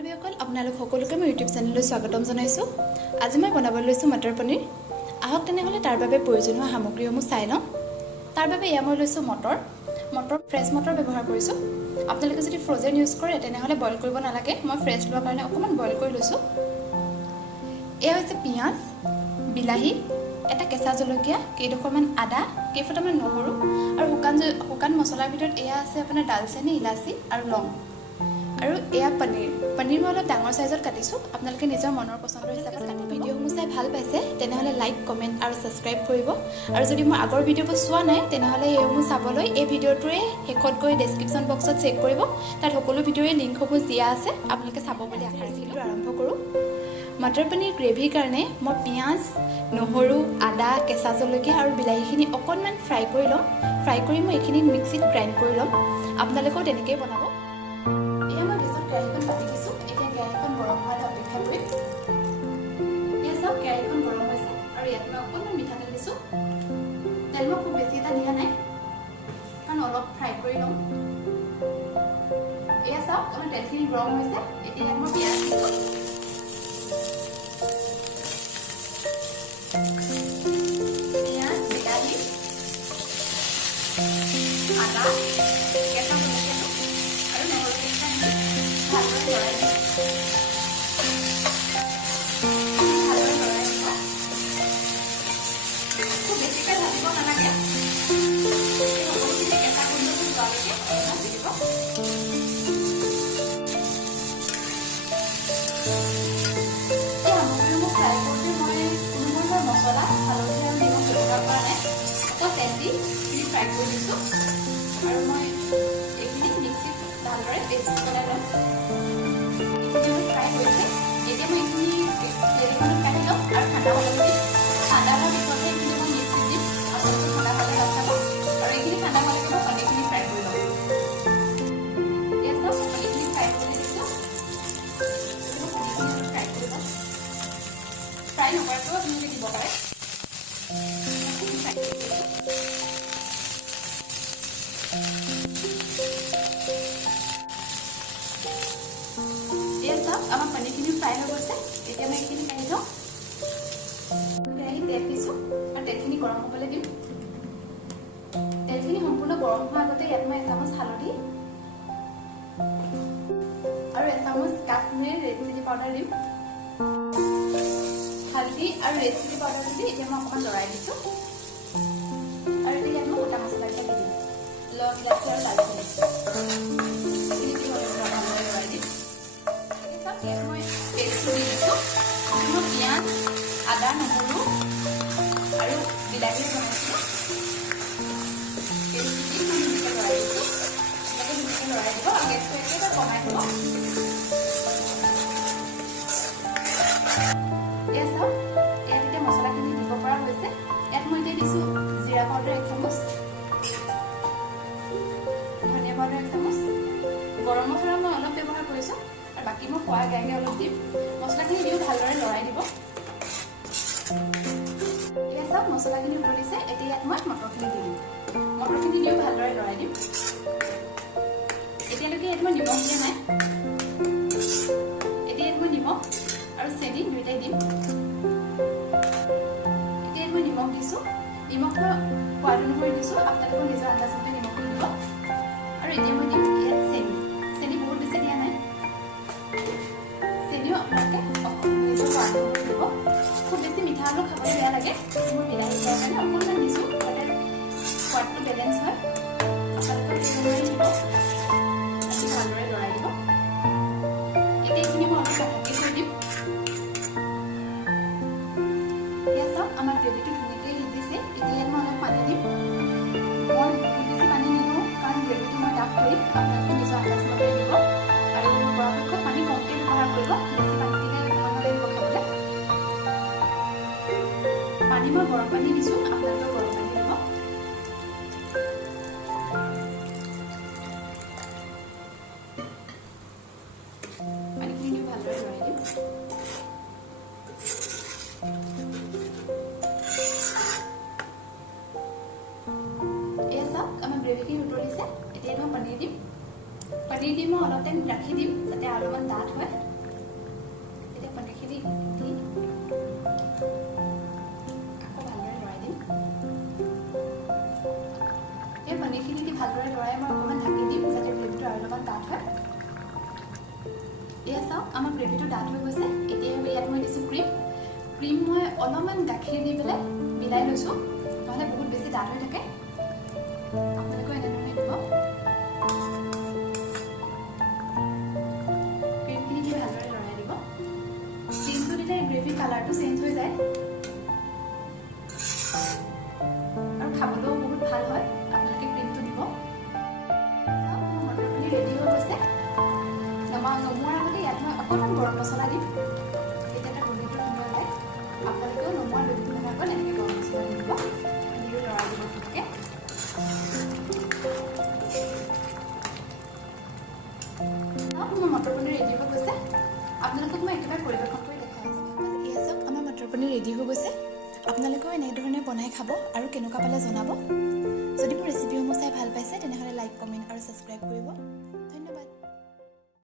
বান্ধৱীসকল আপোনালোক সকলোকে মই ইউটিউব চেনেললৈ স্বাগতম জনাইছোঁ। আজি মই বনাবলৈ লৈছোঁ মটৰ পনীৰ। আহক তেনেহ'লে তাৰ বাবে প্ৰয়োজনীয় সামগ্ৰীসমূহ চাই লওঁ। তাৰ বাবে এয়া মই লৈছোঁ মটৰ ফ্ৰেছ মটৰ ব্যৱহাৰ কৰিছোঁ। আপোনালোকে যদি ফ্ৰ'জেন ইউজ কৰে তেনেহ'লে বইল কৰিব নালাগে। মই ফ্ৰেছ লোৱাৰ কাৰণে অকণমান বইল কৰি লৈছোঁ। এয়া হৈছে পিঁয়াজ, বিলাহী, এটা কেঁচা জলকীয়া, কেইডোখৰমান আদা, কেইফুটামান নহৰু আৰু শুকান মছলাৰ ভিতৰত এয়া আছে আপোনাৰ ডালচেনি, ইলাচি আৰু লং। আৰু এয়া পনীৰ মই অলপ ডাঙৰ চাইজত কাটিছোঁ। আপোনালোকে নিজৰ মনৰ পচন্দৰ হিচাপত কাটি ভিডিঅ'সমূহ চাই ভাল পাইছে তেনেহ'লে লাইক, কমেণ্ট আৰু ছাবস্ক্ৰাইব কৰিব। আৰু যদি মই আগৰ ভিডিঅ'বোৰ চোৱা নাই তেনেহ'লে সেইসমূহ চাবলৈ এই ভিডিঅ'টোৱে শেষত গৈ ডেছক্ৰিপশ্যন বক্সত চেক কৰিব। তাত সকলো ভিডিঅ'ৰে লিংকসমূহ দিয়া আছে, আপোনালোকে চাব বুলি আশা ৰাখিলোঁ। আৰম্ভ কৰোঁ। মটৰ পনীৰ গ্ৰেভিৰ কাৰণে মই পিঁয়াজ, নহৰু, আদা, কেঁচা জলকীয়া আৰু বিলাহীখিনি অকণমান ফ্ৰাই কৰি ল'ম। ফ্ৰাই কৰি মই এইখিনি মিক্সিত গ্ৰাইণ্ড কৰি ল'ম। আপোনালোকেও তেনেকৈয়ে বনাব। এয়া মই গেছত কেৰাহীখন পাতি দিছোঁ। এতিয়া কেৰাহীখন গৰম হোৱালৈ অপেক্ষা কৰিম। এয়া চাওক কেৰাহীখন গৰম হৈছে আৰু ইয়াত মই অকণমান মিঠাতেল দিছোঁ। তেল মই খুব বেছি এটা দিয়া নাই, কাৰণ অলপ ফ্ৰাই কৰি ল'ম। এয়া চাওক আমাৰ তেলখিনি গৰম হৈছে। এতিয়া ইয়াত মই পিঁয়াজ দিছোঁ। পিঁয়াজ, বিলাহী, আদা, কেঁচা জলকীয়াটো আৰু নহৰু কেইটা দি ভালদৰে লৰাই দিম। ভালদৰে লৰাই দিব। খুব বেছিকৈ ভাজিব নালাগে। এই সকলোখিনি কেঁচা গোন্ধটো যোৱালৈকে অলপ ভাজি দিব। এই সামগ্ৰীসমূহ ফ্ৰাই কৰোঁতে মই কোনো ধৰণৰ মছলা, হালধি আৰু নিমখ ব্যৱহাৰ কৰা নাই। অকল তেল দি ফ্ৰাই কৰি দিছোঁ আৰু মই এইখিনি মিক্সিত ভালদৰে পেষ্ট বনাই ল'ম। এইখিনি ফ্ৰাই হৈছে। এতিয়া মই এইখিনি প্লেট এখনত কাঢ়ি ল'ম আৰু ঠাণ্ডা হ'বলৈ দিম। ঠাণ্ডা হোৱাৰ পিছতহে এইখিনি মই মিক্সিত দিম। আপোনালোকে ঠাণ্ডা হ'লে নাখাব আৰু এইখিনি ঠাণ্ডা হোৱালৈকে মই পনীৰখিনি ফ্ৰাই কৰি ল'ম। এতিয়া চাওক পনীৰখিনি ফ্ৰাই কৰি দিছোঁ। পনীৰখিনি ফ্ৰাই কৰি ল'ম। ফ্ৰাই নকৰাকৈও আপোনালোকে দিব পাৰে। ফ্ৰাই কৰি দিছোঁ। এয়া চাওক আমাৰ পনীৰখিনি ফ্ৰাই হৈ গৈছে। এতিয়া মই এইখিনি কাঢ়ি লওঁ। কেৰাহীত তেল দিছোঁ আৰু তেলখিনি গৰম হ'বলৈ দিম। তেলখিনি সম্পূৰ্ণ গৰম হোৱাৰ আগতে ইয়াত মই এচামুচ হালধি আৰু এচামুচ কাশ্মীৰী ৰেড চিলি পাউডাৰ দিম। হালধি আৰু ৰেড চিলি পাউডাৰ দি এতিয়া মই অকণমান লৰাই দিছোঁ। আৰু এতিয়া ইয়াত মই গোটা মছলাখিনি দি দিম। লং, ইলাচি আৰু দালচেনি ভালদৰে লৰাই দিম। ইয়াত মই পেষ্টটো দি দিছোঁ। মই পিঁয়াজ, আদা, নহৰু আৰু বিলাহী বনাইছিলোঁ। পেষ্টটো দি মই ধুনীয়াকৈ লৰাই দিছোঁ। এনেকৈ ধুনীয়াকৈ লৰাই দিব আৰু গেছটো একেবাৰে কমাই দিব। এয়া চাওক ইয়াত এতিয়া মছলাখিনি দিব পৰা হৈছে। ইয়াত মই এতিয়া দিছোঁ জিৰা পাউডাৰ 1 চামুচ, ধনিয়া পাউডাৰ 1 চামুচ, গৰম মছলা মই অলপ ব্যৱহাৰ কৰিছোঁ আৰু বাকী মই খোৱাৰ আগে অলপ দিম। মছলাখিনি দিও ভালদৰে লৰাই দিব। এয়া চাওক মছলাখিনি উতলিছে। এতিয়া ইয়াত মই মটৰখিনি দি দিম। মটৰখিনি দিও ভালদৰে লৰাই দিম। এতিয়ালৈকে ইয়াত মই নিমখ দিয়া নাই। এতিয়া ইয়াত মই নিমখ আৰু চেনি দুয়োটাই দিম। এতিয়া ইয়াত মই নিমখ দিছোঁ। নিমখ মই সোৱাদ অনুসৰি দিছোঁ। আপোনালোকৰ নিজৰ আন্দাজমতে নিমখ দিব। আৰু এতিয়া মই দিম ইয়াত চেনি বহুত বেছি দিয়া নাই। চেনিও আপোনালোকে নিজৰ সোৱাদ অনুসৰি দিব। খুব বেছি মিঠা হ'লেও খাবলৈ বেয়া লাগে। মই বিলাহী খোৱাৰ কাৰণে অকণমান দিছোঁ যাতে সোৱাদটো বেলেঞ্চ হয়। আপোনালোকে সেইদৰে দিব। ভালদৰে লৰাই দিব। এতিয়া এইখিনি মই অলপ ঢাকি থৈ দিম। এতিয়া চাওক আমাৰ গ্ৰেভিটো ধুনীয়াকৈ সিজিছে। এতিয়া ইয়াত মই অলপ পানী দিম। মই বহুত বেছি পানী নিদিওঁ কাৰণ গ্ৰেভিটো মই ডাঠ কৰিম। আপোনালোকে নিজৰ আন্দাজমতে দিব আৰু পৰাপক্ষত পানী কমকৈ ব্যৱহাৰ কৰিব। বেছি পানী দিলে ভাল নালাগিব খাবলৈ। পানী মই গৰম পানী দিছোঁ। আপোনালোকে গৰম পানী দিব। পানীখিনি দিও ভালদৰে লৰাই দিম। এয়া চাওক আমাৰ গ্ৰেভিখিনি উতলিছে। এতিয়া মই পনীৰ দিম। পনীৰ দি মই অলপ টাইম ৰাখি দিম যাতে অলপমান ডাঠ হয়। দি আকৌ ভালদৰে লৰাই দিম। এই পনীৰখিনি দি ভালদৰে লৰাই মই অকণমান ঢাকি দিম যাতে গ্ৰেভিটো আৰু অলপমান ডাঠ হয়। এয়া চাওক আমাৰ গ্ৰেভিটো ডাঠ হৈ গৈছে। এতিয়া ইয়াত মই দিছোঁ ক্ৰীম মই অলপমান গাখীৰ দি পেলাই মিলাই লৈছোঁ, নহ'লে বহুত বেছি ডাঠ হৈ থাকে। আপোনালোকেও এনেধৰণে দিব। ক্ৰীমখিনি দি ভালদৰে লৰাই দিব। ক্ৰীমটো দিলে গ্ৰেভিৰ কালাৰটো চেঞ্জ হৈ যায় আৰু খাবলৈও বহুত ভাল হয়। আপোনালোকে ক্ৰীমটো দিব। মটৰ পনীৰ ৰেডি হৈ গৈছে। নমোৱাৰ আগতে ইয়াত মই অকণমান গৰম মছলা দিম, তেতিয়া এটা গোন্ধটো ধুনীয়া ওলায়। আপোনালোকেও নমোৱাৰ দুদিনমান আগত এনেকৈ গৰম মছলা দি দিব, দি লৰাই দিব ধুনীয়াকৈ। মোৰ মটৰ পনীৰ ৰেডি হৈ গৈছে। আপোনালোকক মই একেবাৰে পৰিৱেশন কৰি দেখাই আছোঁ। এয়া চাওক আমাৰ মটৰ পনীৰ ৰেডি হৈ গৈছে। আপোনালোকেও এনেধৰণে বনাই খাব আৰু কেনেকুৱা পালে জনাব।